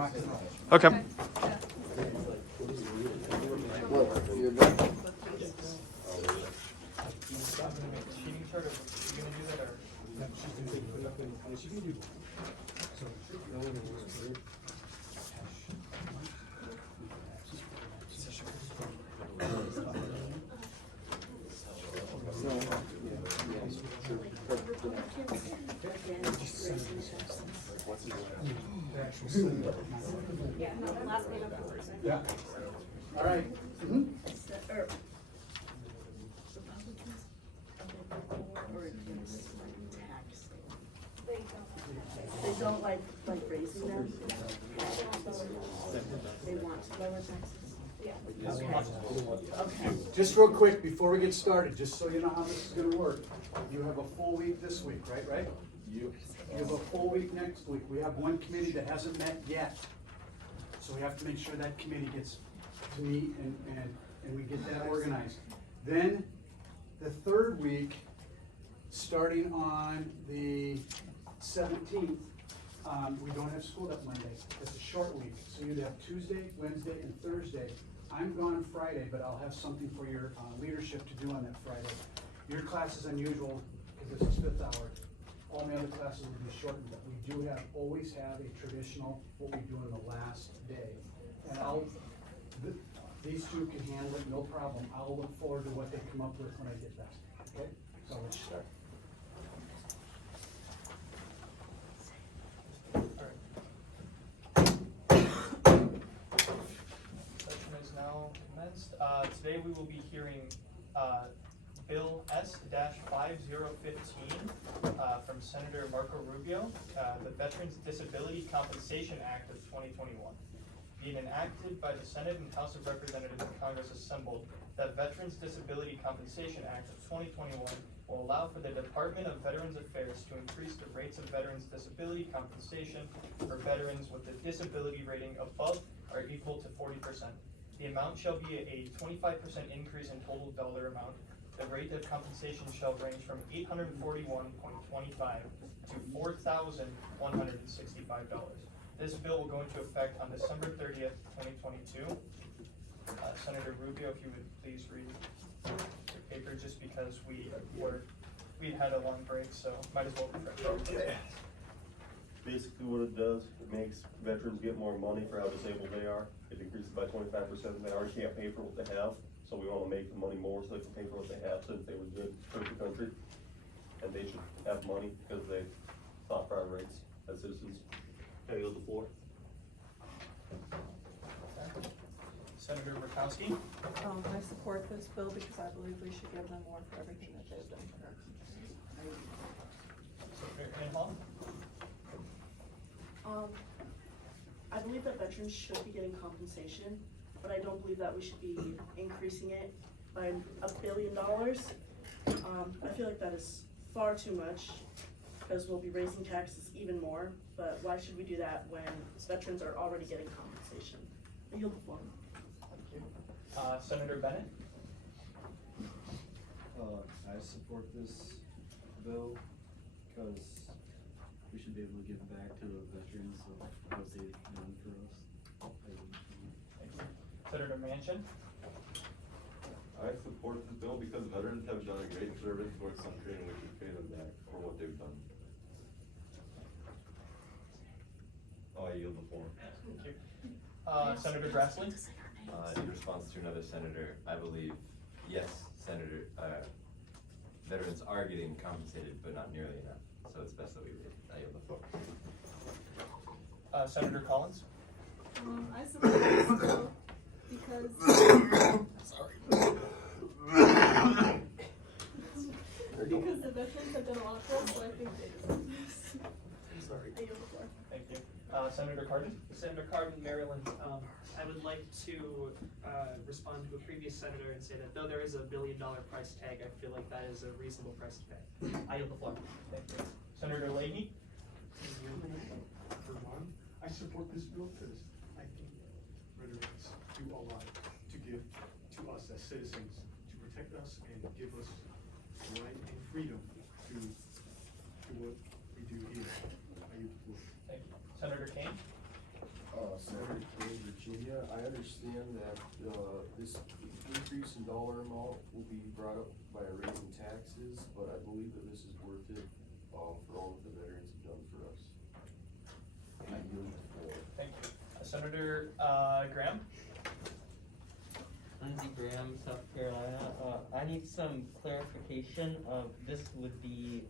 rock and roll. Okay. Yeah, no, last name of the person. Yeah. All right. They don't like raising them. They want to lower taxes. Okay. Just real quick, before we get started, just so you know how this is gonna work, you have a full week this week, right? You have a full week next week. We have one committee that hasn't met yet. So we have to make sure that committee gets to meet and we get that organized. Then, the third week, starting on the 17th, we don't have school that Monday. It's a short week, so you'd have Tuesday, Wednesday, and Thursday. I'm gone Friday, but I'll have something for your leadership to do on that Friday. Your class is unusual because this is 5th hour. All my other classes will be shortened, but we do always have a traditional, what we do on the last day. And these two can handle it, no problem. I'll look forward to what they come up with when I get back, okay? So let's start. Session is now commenced. Today we will be hearing Bill S-5015 from Senator Marco Rubio, the Veterans Disability Compensation Act of 2021. Being enacted by the Senate and House of Representatives and Congress assembled, the Veterans Disability Compensation Act of 2021 will allow for the Department of Veterans Affairs to increase the rates of veterans' disability compensation for veterans with a disability rating above or equal to 40%. The amount shall be a 25% increase in total dollar amount. The rate of compensation shall range from $841.25 to $4,165. This bill will go into effect on December 30th, 2022. Senator Rubio, if you would please read your paper, just because we had a long break, so might as well refresh. Okay. Basically what it does, it makes veterans get more money for how disabled they are. It increases by 25%. They already can't pay for what they have, so we want to make the money more so they can pay for what they have since they were good for the country. And they should have money because they fought for our rights as citizens. I yield the floor. Senator Murkowski. I support this bill because I believe we should give them more for everything that they've done for us. Senator Inhofe. I believe that veterans should be getting compensation, but I don't believe that we should be increasing it by $1 billion. I feel like that is far too much because we'll be raising taxes even more, but why should we do that when veterans are already getting compensation? I yield the floor. Thank you. Senator Bennett. I support this bill because we should be able to give back to the veterans of what they've done for us. Thank you. Senator Manchin. I support this bill because veterans have done a great service for our country and we should pay them back for what they've done. I yield the floor. Thank you. Senator Grassley. In response to another senator, I believe, yes, veterans are getting compensated, but not nearly enough. So it's best that we wait. I yield the floor. Senator Collins. I support this bill because because the veterans have done a lot for us, so I think they deserve this. I'm sorry. I yield the floor. Thank you. Senator Cardin. Senator Cardin, Maryland. I would like to respond to a previous senator and say that though there is $1 billion price tag, I feel like that is a reasonable price to pay. I yield the floor. Thank you. Senator Leahy. For one, I support this bill because I think veterans do a lot to give to us as citizens, to protect us and give us the right and freedom to do what we do here. I yield the floor. Thank you. Senator Kane. I understand that, this increase in dollar amount will be brought up by raising taxes, but I believe that this is worth it, for all that the veterans have done for us. I yield the floor. Thank you. Senator, Graham? Lindsey Graham, South Carolina. I need some clarification of this would be,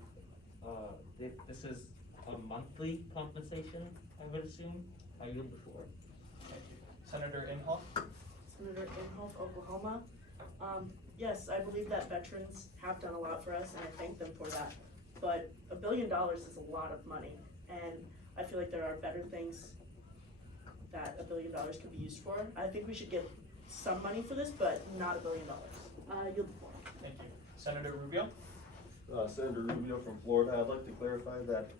this is a monthly compensation, I would assume? I yield the floor. Thank you. Senator Inhofe? Senator Inhofe, Oklahoma. Yes, I believe that veterans have done a lot for us, and I thank them for that. But $1 billion is a lot of money, and I feel like there are better things that $1 billion could be used for. I think we should get some money for this, but not $1 billion. Yield the floor. Thank you. Senator Rubio? Senator Rubio from Florida, I'd like to clarify that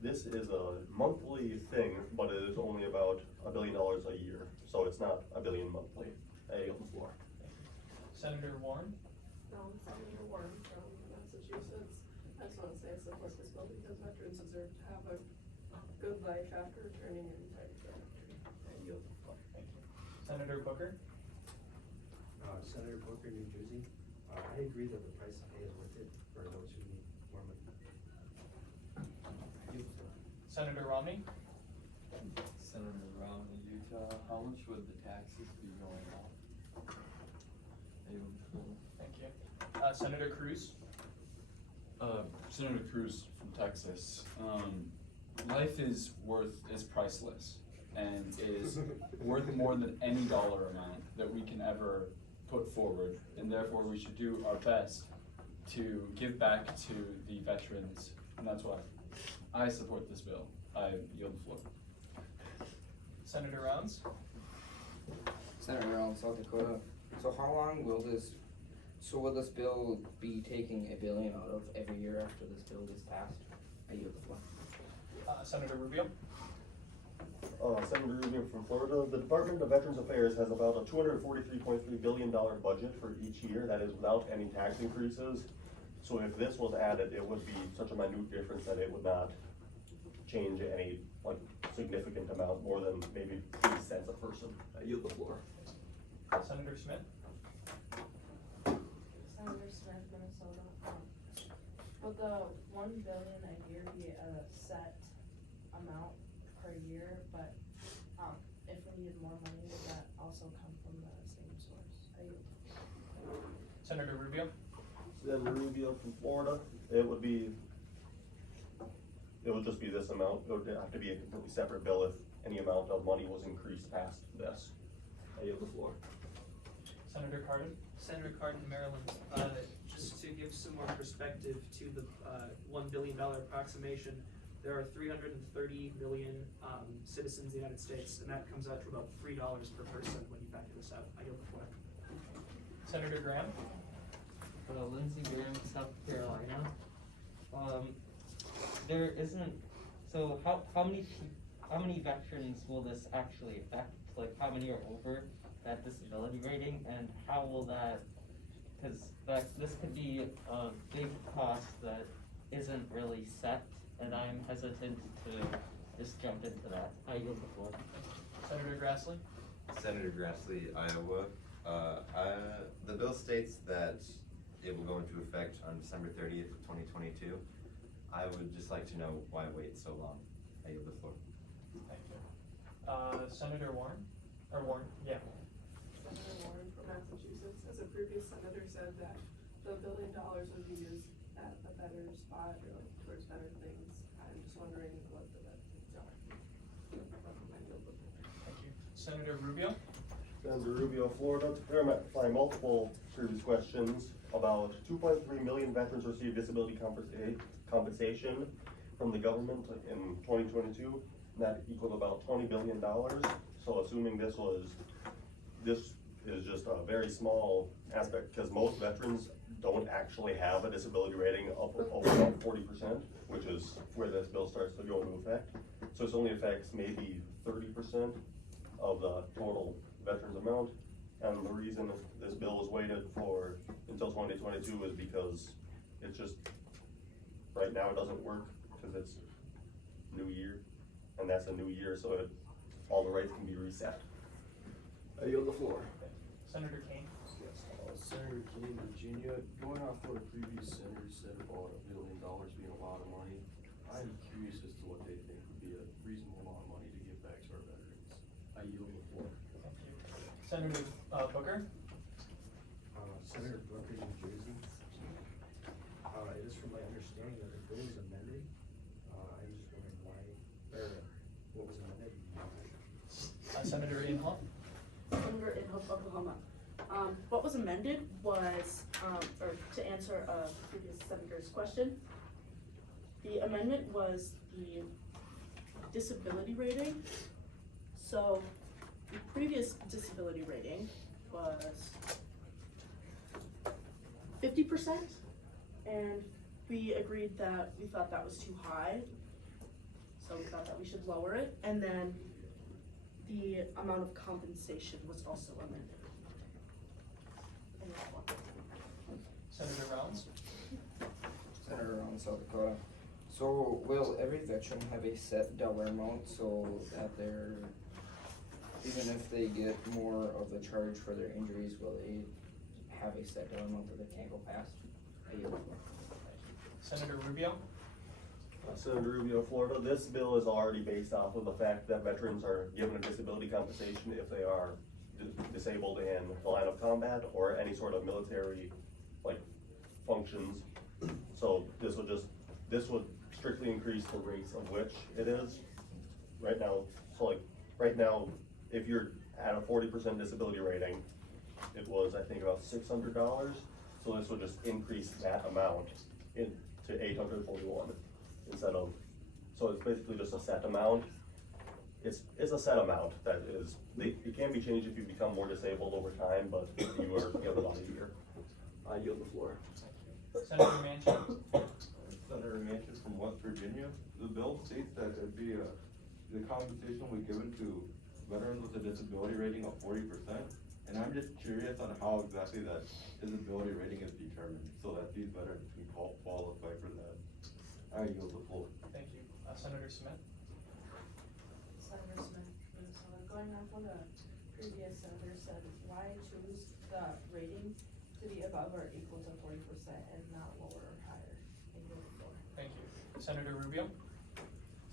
this is a monthly thing, but it is only about $1 billion a year, so it's not $1 billion monthly. I yield the floor. Senator Warren? Senator Warren from Massachusetts. I just wanna say I support this bill because veterans deserve to have a good life after returning and retired from the country. I yield the floor. Thank you. Senator Booker? Senator Booker, New Jersey. I agree that the price of pay is worth it for those who need more money. Senator Romney? Senator Romney, Utah. How much would the taxes be going up? Thank you. Senator Cruz? Senator Cruz from Texas. Life is priceless and is worth more than any dollar amount that we can ever put forward, and therefore we should do our best to give back to the veterans, and that's why I support this bill. I yield the floor. Senator Rounds? Senator Rounds, South Dakota. So how long will this bill be taking $1 billion out of every year after this bill is passed? I yield the floor. Senator Rubio? Senator Rubio from Florida. The Department of Veterans Affairs has about a $243.3 billion budget for each year. That is without any tax increases. So if this was added, it would be such a minute difference that it would not change any significant amount, more than maybe 3 cents a person. I yield the floor. Senator Smith? Senator Smith, Minnesota. Would the $1 billion a year be a set amount per year, but if we needed more money, would that also come from the same source? Senator Rubio? Senator Rubio from Florida. It would just be this amount. It would have to be a completely separate bill if any amount of money was increased past this. I yield the floor. Senator Cardin? Senator Cardin, Maryland. Just to give some more perspective to the $1 billion approximation, there are 330 million citizens in the United States, and that comes out to about $3 per person when you factor this out. I yield the floor. Senator Graham? Lindsey Graham, South Carolina. There isn't, so how many veterans will this actually affect? Like, how many are over that disability rating, and how will that, because this could be a big cost that isn't really set, and I'm hesitant to just jump into that. I yield the floor. Senator Grassley? Senator Grassley, Iowa. The bill states that it will go into effect on December 30th of 2022. I would just like to know why wait so long. I yield the floor. Thank you. Senator Warren? Or Warren, yeah. Senator Warren from Massachusetts. As a previous senator said that the $1 billion would be used at a better spot or towards better things. I'm just wondering what the better things are. Thank you. Senator Rubio? Senator Rubio, Florida. To clarify multiple previous questions, about 2.3 million veterans received disability compensation from the government in 2022. That equaled about $20 billion. So assuming this is just a very small aspect, because most veterans don't actually have a disability rating of about 40%, which is where this bill starts to go into effect. So this only affects maybe 30% of the total veterans amount. And the reason this bill was waited for until 2022 is because it's just, right now it doesn't work because it's new year, and that's a new year, so it all the rates can be reset. I yield the floor. Senator Kane. Senator Kane, Virginia, going off what a previous senator said about $1 billion being a lot of money, I'm curious as to what they think would be a reasonable amount of money to give back to our veterans. I yield the floor. Thank you. Senator Booker. Senator Booker, New Jersey. It is from my understanding that the bill was amended. I'm just wondering why, or what was amended? Senator Inhofe. Senator Inhofe, Oklahoma. What was amended was, or to answer a previous senator's question, the amendment was the disability rating. So the previous disability rating was 50%, and we agreed that we thought that was too high. So we thought that we should lower it, and then the amount of compensation was also amended. Senator Rounds. Senator Rounds, South Dakota. So will every veteran have a set dollar amount so that they're, even if they get more of the charge for their injuries, will they have a set dollar amount that they can't go past? Senator Rubio. Senator Rubio, Florida, this bill is already based off of the fact that veterans are given a disability compensation if they are disabled in the line of combat or any sort of military, like, functions. So this would strictly increase the rates of which it is right now. So like, right now, if you're at a 40% disability rating, it was, I think, about $600. So this would just increase that amount to $841 instead of, so it's basically just a set amount. It's a set amount that is, it can be changed if you become more disabled over time, but you are given about a year. I yield the floor. Senator Manchin. Senator Manchin from West Virginia. The bill states that it'd be the compensation will be given to veterans with a disability rating of 40%. And I'm just curious on how exactly that disability rating is determined so that these veterans can qualify for that. I yield the floor. Thank you. Senator Smith. Senator Smith, Minnesota, going off what a previous senator said, why choose the rating to be above or equal to 40% and not lower or higher? Thank you. Senator Rubio.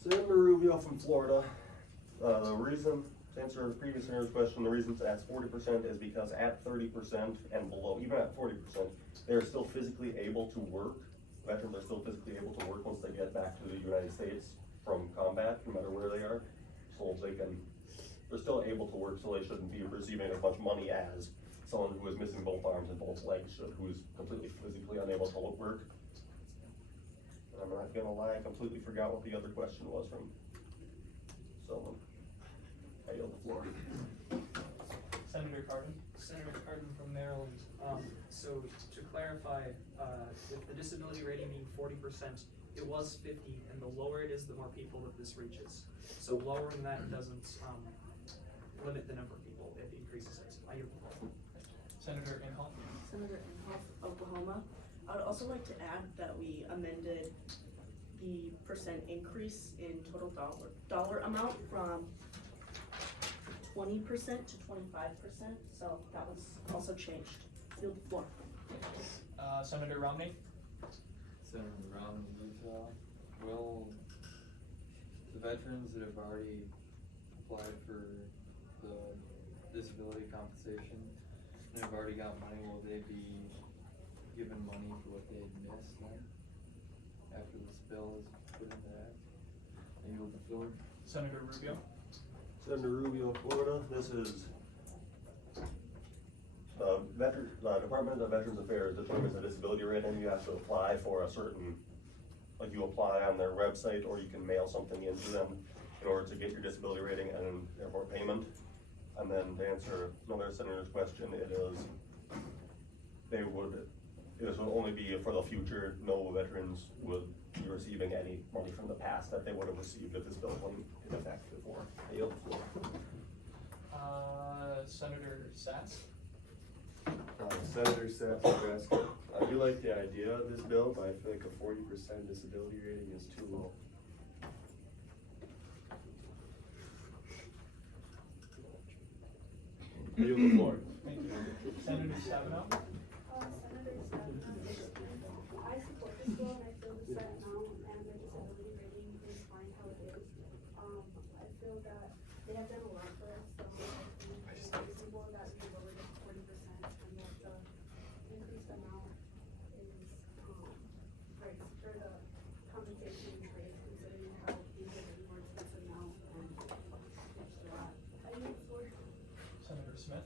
Senator Rubio from Florida. The reason, to answer the previous senator's question, the reason that's 40% is because at 30% and below, even at 40%, they're still physically able to work. Veterans are still physically able to work once they get back to the United States from combat, no matter where they are. So they're still able to work, so they shouldn't be receiving as much money as someone who is missing both arms and both legs should, who is completely physically unable to work. And I'm not gonna lie, I completely forgot what the other question was from someone. I yield the floor. Senator Cardin. Senator Cardin from Maryland. So to clarify, with the disability rating being 40%, it was 50, and the lower it is, the more people that this reaches. So lowering that doesn't limit the number of people, it increases it. I yield the floor. Senator Inhofe. Senator Inhofe, Oklahoma. I would also like to add that we amended the percent increase in total dollar amount from 20% to 25%, so that was also changed. Yield the floor. Senator Romney. Senator Romney, Utah. Will the veterans that have already applied for the disability compensation and have already got money, will they be given money for what they had missed then? After this bill is put into act? I yield the floor. Senator Rubio. Senator Rubio, Florida. This is the Department of Veterans Affairs determines a disability rating. You have to apply for a certain, like you apply on their website, or you can mail something into them in order to get your disability rating and therefore payment. And then to answer another senator's question, this would only be for the future. No veterans would be receiving any money from the past that they would have received if this bill wasn't in effect before. I yield the floor. Senator Sass. Senator Sass, Nebraska. I do like the idea of this bill, but I feel like a 40% disability rating is too low. yield the floor. Thank you. Senator Stabenow? Senator Stabenow, I support this bill and I feel the set amount and the disability rating is fine how it is. I feel that they have done a lot for us, so I think it's reasonable that we lowered it to 40% and that the increased amount is, right, for the compensation rate, considering how these are the more expensive now and for that. I need for. Senator Smith?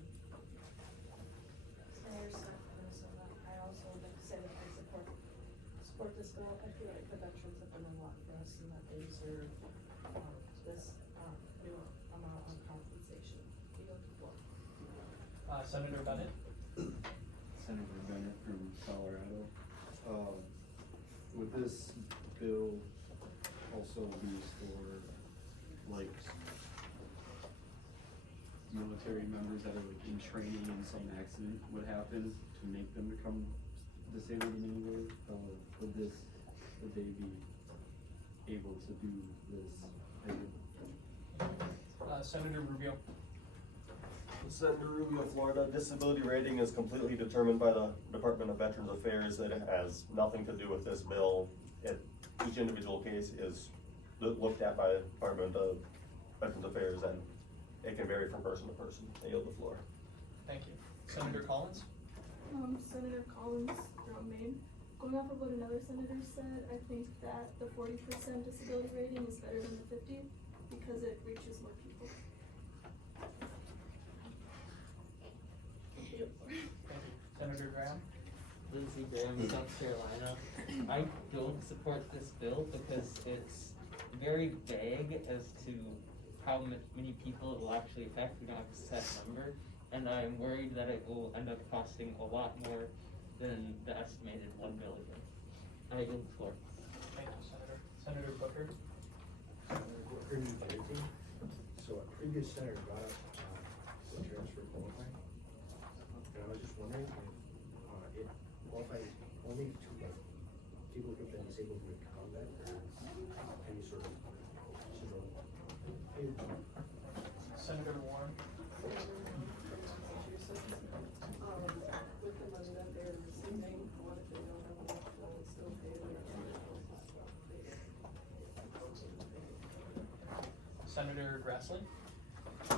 Senator Smith, Minnesota, I also would like to say that I support this bill. I feel like the veterans have done a lot for us and that they deserve, this, new amount of compensation. Yield the floor. Senator Bennett? Senator Bennett from Colorado. Would this bill also be for, like, military members that are like in training and some accident would happen to make them become disabled in any way? Would they be able to do this? Senator Rubio? Senator Rubio, Florida, disability rating is completely determined by the Department of Veterans Affairs. It has nothing to do with this bill. Each individual case is looked at by the Department of Veterans Affairs, and it can vary from person to person. I yield the floor. Thank you. Senator Collins? Senator Collins from Maine. Going off of what another senator said, I think that the 40% disability rating is better than the 50 because it reaches more people. Thank you. Senator Graham? Lindsey Graham, South Carolina. I don't support this bill because it's very vague as to how many people it will actually affect. We don't have a set number, and I'm worried that it will end up costing a lot more than the estimated $1 billion. I yield the floor. Thank you, Senator. Senator Booker? Booker, New Jersey. So a previous senator brought up the transfer qualifying. And I was just wondering if it qualifies only to like people who've been disabled with combat or any sort of syndrome. Senator Warren? With the money that they're receiving, what if they don't have enough, will it still pay their Senator Grassley?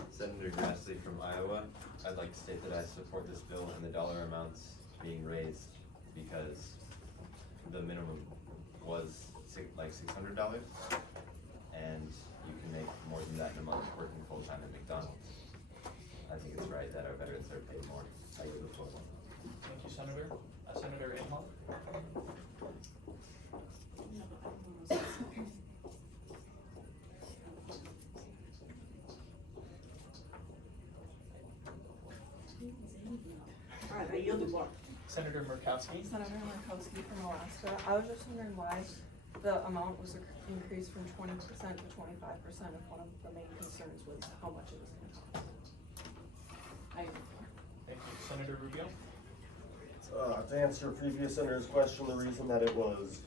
Senator Grassley from Iowa. I'd like to state that I support this bill and the dollar amounts being raised because the minimum was like $600, and you can make more than that in a month working full-time at McDonald's. I think it's right that our veterans are paid more. I give the floor. Thank you, Senator. Senator Inhofe? Alright, I yield the floor. Senator Murkowski? Senator Murkowski from Alaska. I was just wondering why the amount was increased from 20% to 25% if one of the main concerns was how much it was going to cost. Thank you. Senator Rubio? To answer previous senator's question, the reason that it was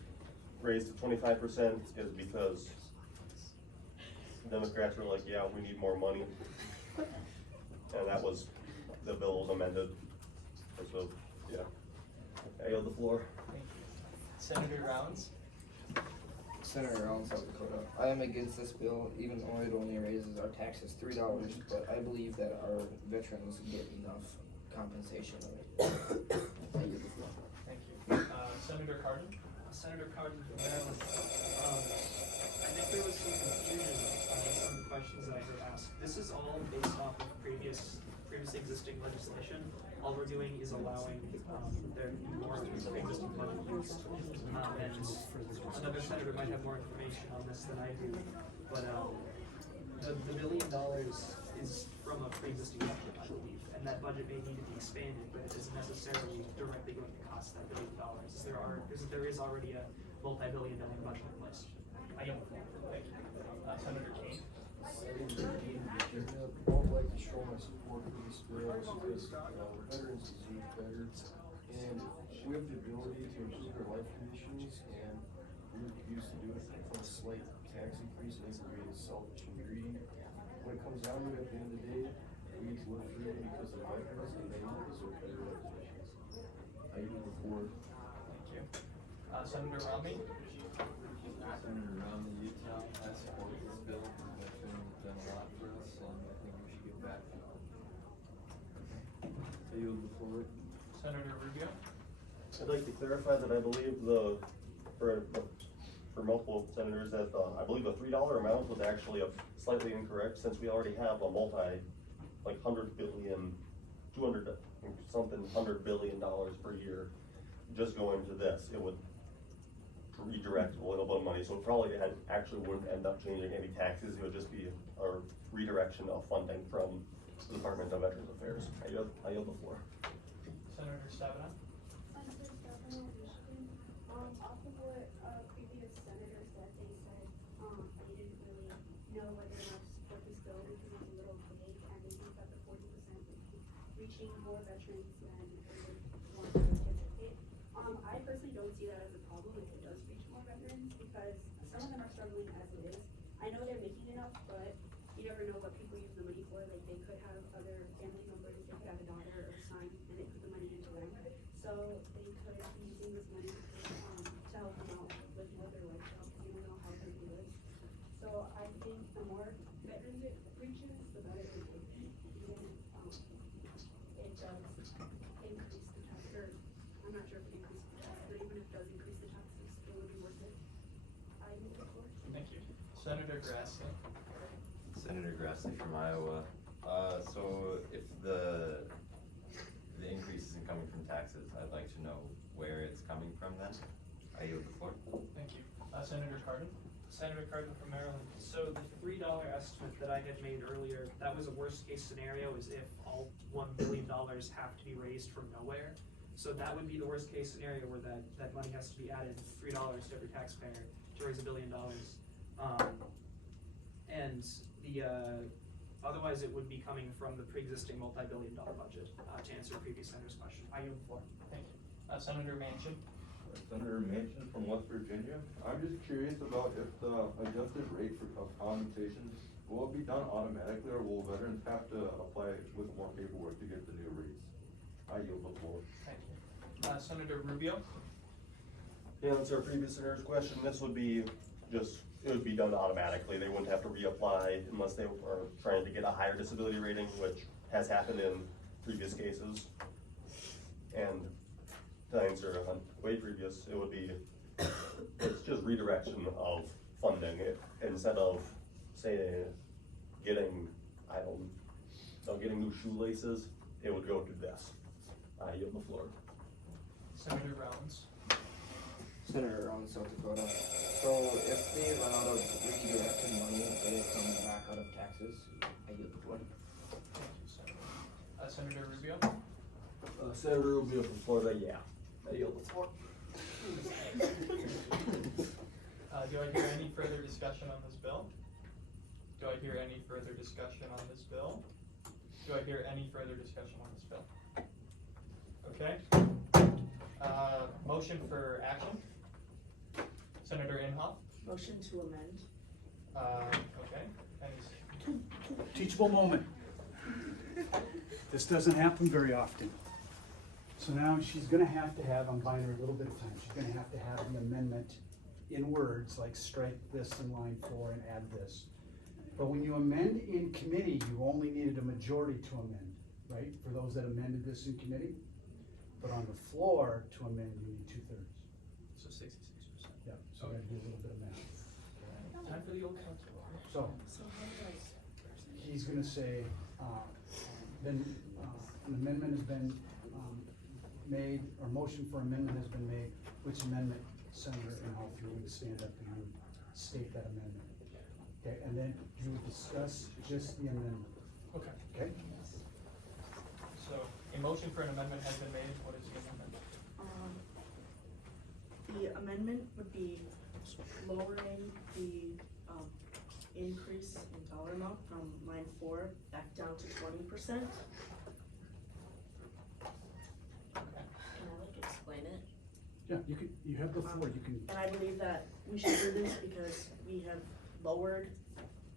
raised to 25% is because Democrats were like, yeah, we need more money. And that was, the bill was amended. So, yeah. I yield the floor. Thank you. Senator Rounds? Senator Rounds, South Dakota. I am against this bill, even though it only raises our taxes $3, but I believe that our veterans get enough compensation. I yield the floor. Thank you. Senator Cardin? Senator Cardin from Maryland. I think there was some confusion on some of the questions that I heard asked. This is all based off of previous existing legislation. All we're doing is allowing there to be more pre-existing budget use. And another senator might have more information on this than I do. But the $1 billion is from a pre-existing budget, I believe. And that budget may need to be expanded, but it isn't necessarily directly going to cost that $1 billion. There is already a multi-billion-dollar budget in place. I yield the floor. Thank you. Senator Kane? I would like to show my support for this bill because veterans deserve better, and we have the ability to improve their life conditions, and we used to do it for a slight tax increase, and it's created selfish and greedy. When it comes down to it, at the end of the day, we increase work for you because of veterans and they deserve better reparations. I yield the floor. Thank you. Senator Romney? Senator Romney, Utah, I support this bill, the veteran has done a lot for us, and I think we should give back. I yield the floor. Senator Rubio? I'd like to clarify that I believe for multiple senators that I believe the $3 amount was actually slightly incorrect, since we already have a like 100 billion, 200 something, $100 billion per year just going to this. It would redirect a little bit of money, so it probably actually wouldn't end up changing any taxes. It would just be a redirection of funding from the Department of Veterans Affairs. I yield the floor. Senator Stabenow? Off of what previous senator said, they said, they didn't really know whether or not to support this bill because it was a little vague, and they think that the 40% would be reaching more veterans than they would want to anticipate. I personally don't see that as a problem if it does reach more veterans, because some of them are struggling as it is. I know they're making enough, but you never know what people use the money for. Like, they could have other family members, they could have a daughter or a son, and they put the money into them. So they could be using this money to help them out with more of their lifestyle, because you don't know how people live. So I think the more veterans it reaches, the better it will be. Even if it does increase the tax, or I'm not sure if it increases the tax, but even if it does increase the taxes, it would be worth it. I move the floor. Thank you. Senator Grassley? Senator Grassley from Iowa. So if the increase isn't coming from taxes, I'd like to know where it's coming from then. I yield the floor. Thank you. Senator Cardin? Senator Cardin from Maryland. So the $3 estimate that I had made earlier, that was a worst case scenario, is if all $1 billion have to be raised from nowhere. So that would be the worst case scenario, where that money has to be added, $3 to every taxpayer to raise $1 billion. And otherwise it would be coming from the pre-existing multi-billion-dollar budget, to answer the previous senator's question. I yield the floor. Thank you. Senator Manchin? Senator Manchin from West Virginia. I'm just curious about if the adjusted rate for compensation, will it be done automatically, or will veterans have to apply with more paperwork to get the new rates? I yield the floor. Thank you. Senator Rubio? To answer a previous senator's question, this would be it would be done automatically. They wouldn't have to reapply unless they were trying to get a higher disability rating, which has happened in previous cases. And to answer way previous, it would be, it's just redirection of funding. Instead of, say, getting new shoelaces, it would go to this. I yield the floor. Senator Rounds? Senator Rounds, South Dakota. So if they run out of redirected money, will it come back out of taxes? I yield the floor. Thank you, Senator. Senator Rubio? Senator Rubio from Florida, yeah. I yield the floor. Do I hear any further discussion on this bill? Do I hear any further discussion on this bill? Do I hear any further discussion on this bill? Okay. Motion for action? Senator Inhofe? Motion to amend. Okay. Teachable moment. This doesn't happen very often. So now she's gonna have to have, I'm buying her a little bit of time, she's gonna have to have the amendment in words, like strike this in line 4 and add this. But when you amend in committee, you only needed a majority to amend, right? For those that amended this in committee. But on the floor, to amend, you need 2/3. So 66%. Yeah, so I gotta do a little bit of math. Time for the old council. So, he's gonna say, then, an amendment has been, made, or motion for amendment has been made. Which amendment, Senator Inhofe, you would stand up and you would state that amendment. Okay, and then you would discuss just the amendment. Okay. Okay? So a motion for an amendment has been made. What is the amendment? The amendment would be lowering the, increase in dollar amount from line 4 back down to 20%. Okay. Can I explain it? Yeah, you have the floor, you can. And I believe that we should do this because we have lowered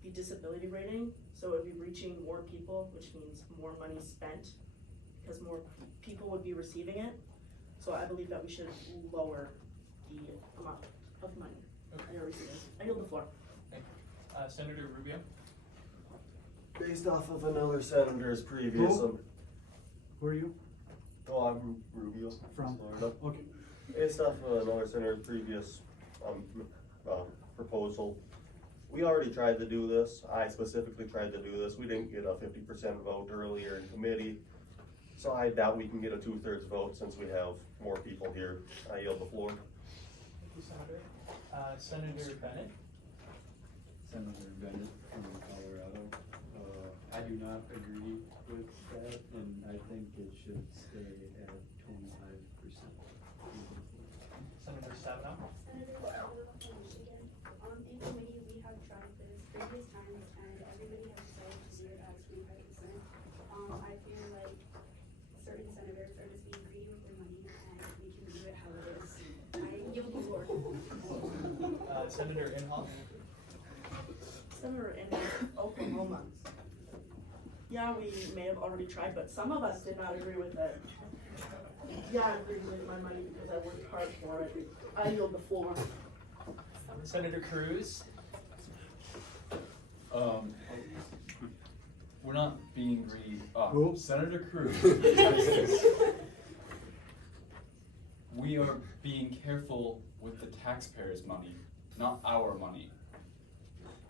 the disability rating, so it would be reaching more people, which means more money spent, because more people would be receiving it. So I believe that we should lower the amount of money they are receiving. I yield the floor. Thank you. Senator Rubio? Based off of another senator's previous, Who are you? oh, I'm Rubio. From? Florida. Okay. Based off of another senator's previous, proposal, we already tried to do this. I specifically tried to do this. We didn't get a 50% vote earlier in committee. So I doubt we can get a 2/3 vote since we have more people here. I yield the floor. Thank you, Senator. Senator Bennett? Senator Bennett from Colorado. I do not agree with that, and I think it should stay at 25%. Senator Stabenow? Senator Stabenow from Michigan. In committee, we have tried this previous times and everybody has decided to do it as 25%. I feel like certain senators are just being greedy with their money and we can do it how it is. I yield the floor. Senator Inhofe? Senator in Oklahoma. Yeah, we may have already tried, but some of us did not agree with it. Yeah, I agree with my money because I worked hard for it. I yield the floor. Senator Cruz? We're not being greedy. Who? Senator Cruz. We are being careful with the taxpayers' money, not our money.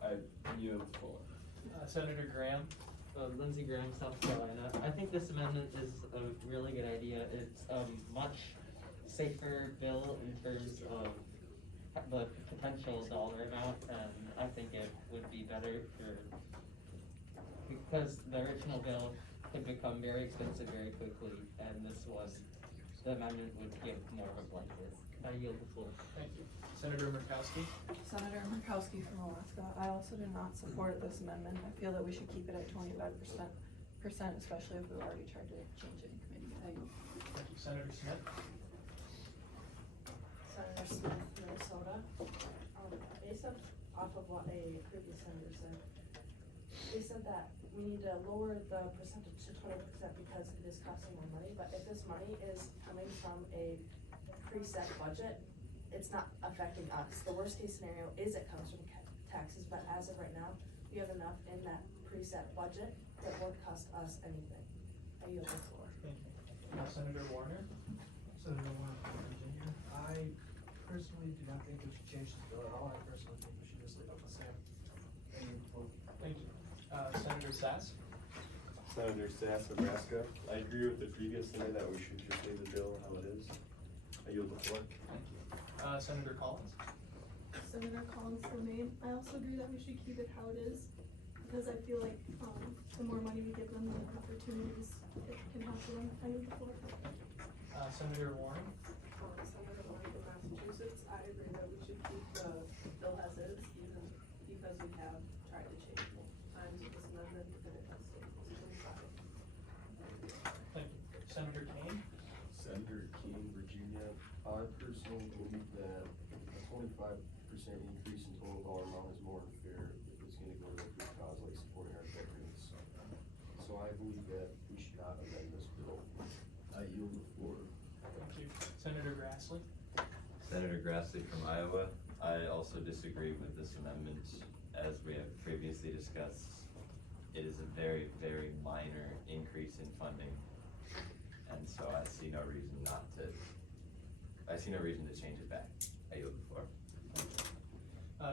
I yield the floor. Senator Graham? Lindsey Graham, South Carolina. I think this amendment is a really good idea. It's a much safer bill in terms of the potential dollar amount, and I think it would be better because the original bill could become very expensive very quickly, and the amendment would give more of a blanket. I yield the floor. Thank you. Senator Murkowski? Senator Murkowski from Alaska. I also do not support this amendment. I feel that we should keep it at 25%, especially if we already tried to change it in committee. I yield. Thank you. Senator Smith? Senator Smith, Minnesota. Based off of what a previous senator said, they said that we need to lower the percentage to 20% because it is costing more money, but if this money is coming from a preset budget, it's not affecting us. The worst case scenario is it comes from taxes, but as of right now, we have enough in that preset budget that won't cost us anything. I yield the floor. Thank you. Senator Warner? Senator Warner from Virginia. I personally do not think we should change this bill at all. I personally think we should just leave it the same. Thank you. Senator Sass? Senator Sass, Nebraska. I agree with the previous senator that we should just leave the bill how it is. I yield the floor. Thank you. Senator Collins? Senator Collins for Maine. I also agree that we should keep it how it is, because I feel like, the more money we give them, the more opportunities it can have for them. I yield the floor. Senator Warren? Senator Warren from Massachusetts. I agree that we should keep the bill as is, even because we have tried to change multiple times with this amendment, and it has stayed close to 25. Thank you. Senator Kane? Senator King, Virginia. I personally believe that a 25% increase in total dollar amount is more fair if it's gonna go to a good cause like supporting our veterans. So I believe that we should not amend this bill. I yield the floor. Thank you. Senator Grassley? Senator Grassley from Iowa. I also disagree with this amendment. As we have previously discussed, it is a very, very minor increase in funding. And so I see no reason to change it back. I yield the floor.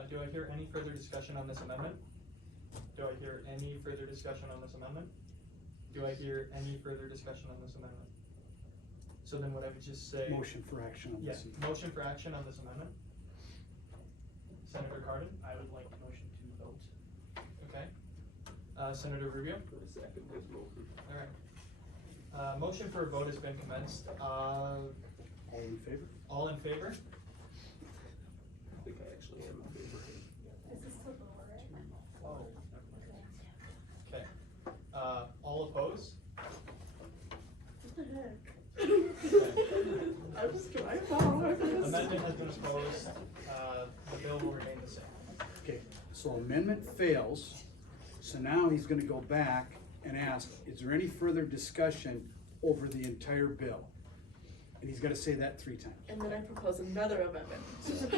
Do I hear any further discussion on this amendment? Do I hear any further discussion on this amendment? Do I hear any further discussion on this amendment? So then what I would just say. Motion for action on this. Yeah, motion for action on this amendment. Senator Cardin? I would like the motion to vote. Okay. Senator Rubio? Second this motion. Alright. Motion for a vote has been commenced. All in favor? All in favor? I think I actually am in favor. Is this to lower it? Oh. Okay. All opposed? What the heck? Okay. I'm just trying. Amendment has been opposed. The bill will remain the same. Okay, So amendment fails, so now he's gonna go back and ask, is there any further discussion over the entire bill? And he's gotta say that 3 times. And then I propose another amendment.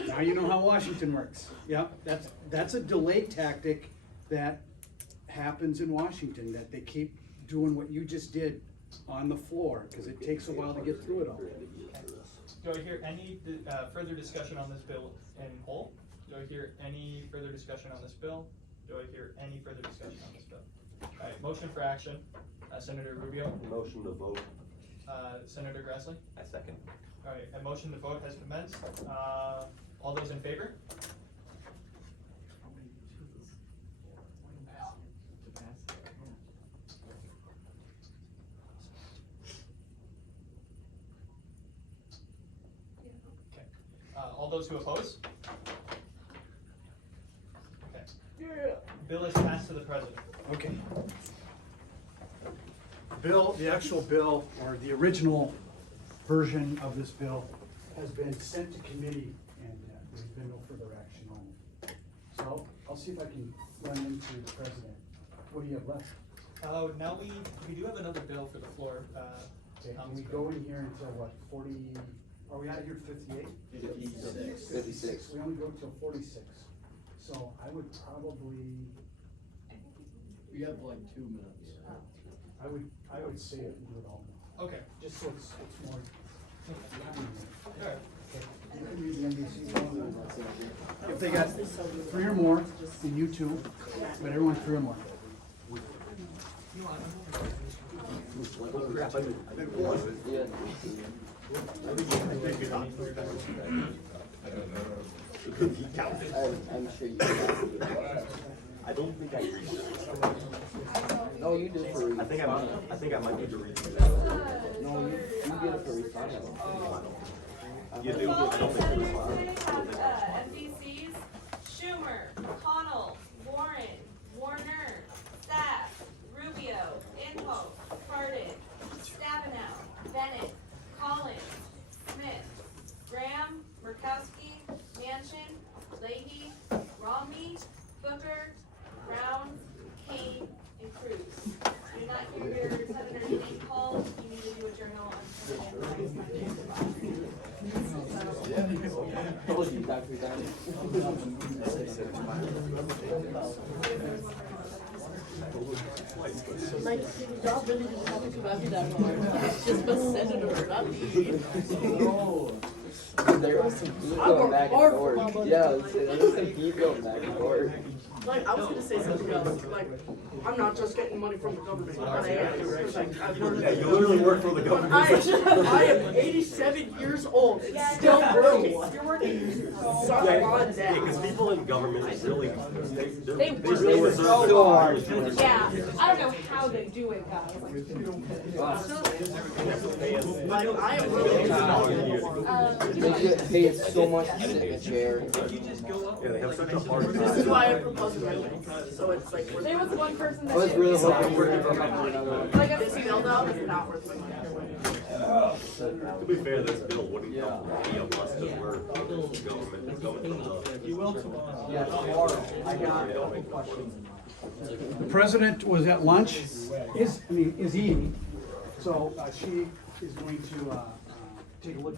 Now you know how Washington works. Yep, that's a delay tactic that happens in Washington, that they keep doing what you just did on the floor, cause it takes a while to get through it all. Do I hear any further discussion on this bill in whole? Do I hear any further discussion on this bill? Do I hear any further discussion on this bill? Alright, motion for action, Senator Rubio. Motion to vote. Senator Grassley. I second. Alright, a motion to vote has commenced. All those in favor? Okay. All those who oppose? Okay. Yeah. Bill is passed to the president. Okay. Bill, the actual bill, or the original version of this bill has been sent to committee, and there's been no further action on it. So I'll see if I can run into the president. What do you have left? Now we do have another bill for the floor. Okay, can we go in here until what, 40, are we out of here 58? 56. We only go till 46. So I would probably, We have like 2 minutes. I would say it and do it all now. Okay. Just so it's more. Alright. You can read the NBC one. If they got 3 or more, then you 2, but everyone's 3 or more. I'm sure you can. I don't think I read it. No, you do for I think I might need to read it. No, you get it for refinance. You do, I don't think it was MDCs, Schumer, McConnell, Warren, Warner, Sass, Rubio, Inhofe, Cardin, Stabenow, Bennett, Collins, Smith, Graham, Murkowski, Manchin, Leahy, Romney, Booker, Brown, Kane, and Cruz. Do not hear your senator's name called. You need to do a journal Like, y'all really didn't have to come at me that hard. It's just the senator, not me. No. There was some heat going back and forth. Yeah, there was some heat going back and forth. Like, I was gonna say something else, like, I'm not just getting money from the government, but I am. Like, I've worked. Yeah, you literally work for the government. I am 87 years old and still working. You're working. Suck on Yeah, because that. people in government really, They they work really so so hard. Yeah, I don't know how they do it, guys. Like, I am really. They get paid so much to sit in a chair. Yeah, they have such a hard time. This is why I propose amendments, so it's like. There was one person I that was did. really hoping for it to come to another. Like, This bill though is not worth my time. To be fair, this bill wouldn't come from any of us, because we're government, it's coming from the. You will tomorrow. Yeah, tomorrow. I got a couple questions. The president was at lunch, is eating, so she is going to take a look